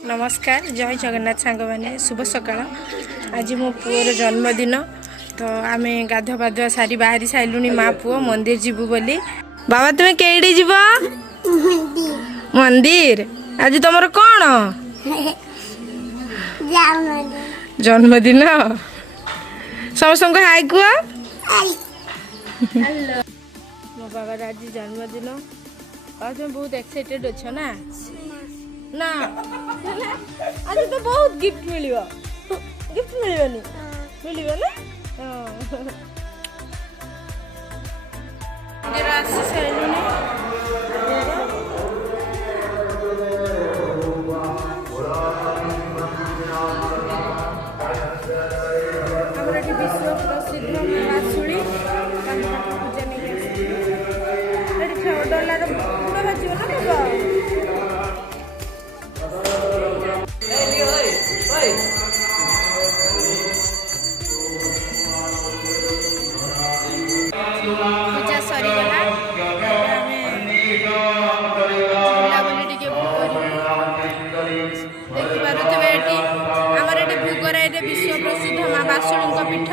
नमस्कार जय जगन्नाथ सांग मैंने शुभ सकाळ। आज मो पुअर जन्मदिन तो आम गाधुआ पाधुआ सारी बाहरी सारूनी माँ पुओ मंदिर जीवु बोली। बाबा तुम्हें कईटी जीव मंदिर? आज तुम कौन जन्मदिन? समस्त हाय कुआ। मो बाबा आज जन्मदिन और तुम बहुत एक्साइटेड अच्छ ना? ना आज तो बहुत गिफ्ट मिलियो। गिफ्ट मिलियोनी मिलियो ना? मंदिर आसी सारूनी विश्व प्रसिद्ध बासुली पूजा नहीं डलार गुड़ भाजी ना बाबा। पूजा सरीगला बुलाबुली टे देखिपे ये आमर ये भोगर ये विश्व प्रसिद्ध माँ बासुली पीठ।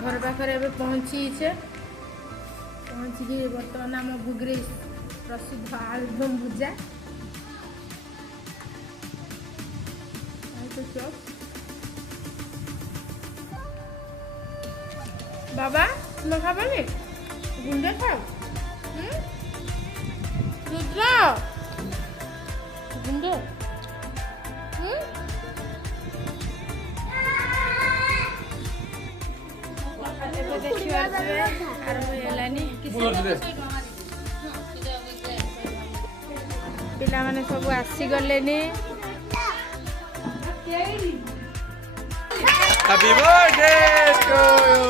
घर पाखे पहुँची बर्तमान आम भोगरे प्रसिद्ध आलुदम भुजा बाबा तुम खाबनी गुंडे खाओ रुद्र गुंडे देखिए पिला माने सब आसीगले। Happy birthday to you.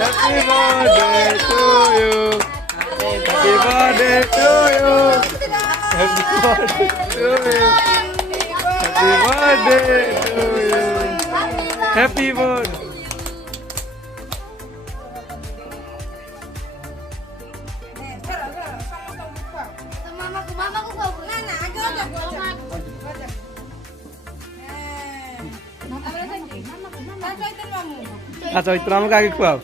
Happy birthday to you. Happy birthday to you. Happy birthday to you. Happy birthday to you. Happy birthday. अच्छा इतना में आगे खुआओ।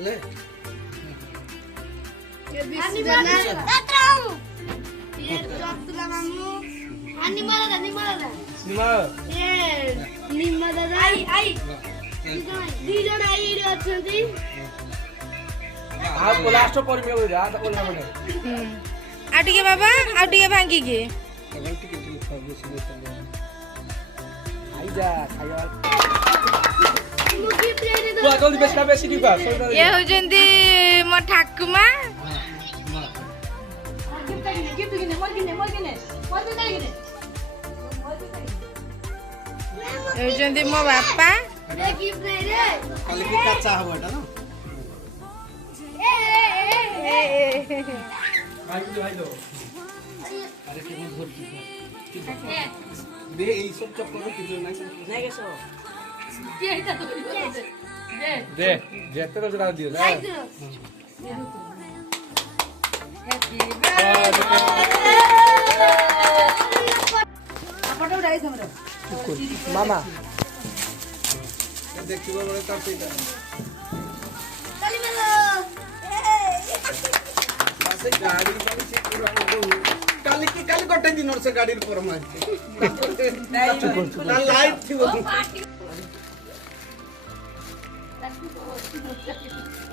ले आटिके बाबा आटिके भांगी के ये होजंदी मो ठाकुमा होजंदी मो बापा दे ई सब चप्पल किलो नहीं के सो दे जेते तो जरा दियो ना। हैप्पी बर्थडे मामा देखिबो बड़े कापीटा चली मेलो से गाड़ी पर से पूरा काली गोटे दिन से गाड़ी पर मार ना लाइट थी वो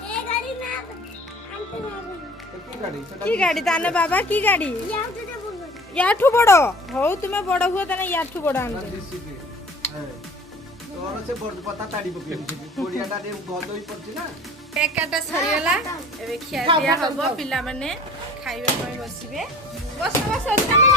ए गाड़ी ना की गाड़ी ताने बाबा की गाड़ी याठू बड़ हो तुम्हें बड़ हुआ ताने याठू बड़ आन ତୋର ସେ ବଡ ପତା ତାଡି ପକେଇଛି କୋଡ଼ିଆଟା ଟିକେ ଗଦ ହୋଇ ପଡିଛି ନା ଏକାଟା ସରିଗଲା ଏବେ ଖିଆ ପିଆ ହବ ପିଲାମାନେ ଖାଇବା ପାଇଁ ବସିବେ ବସ ବସ ତମେ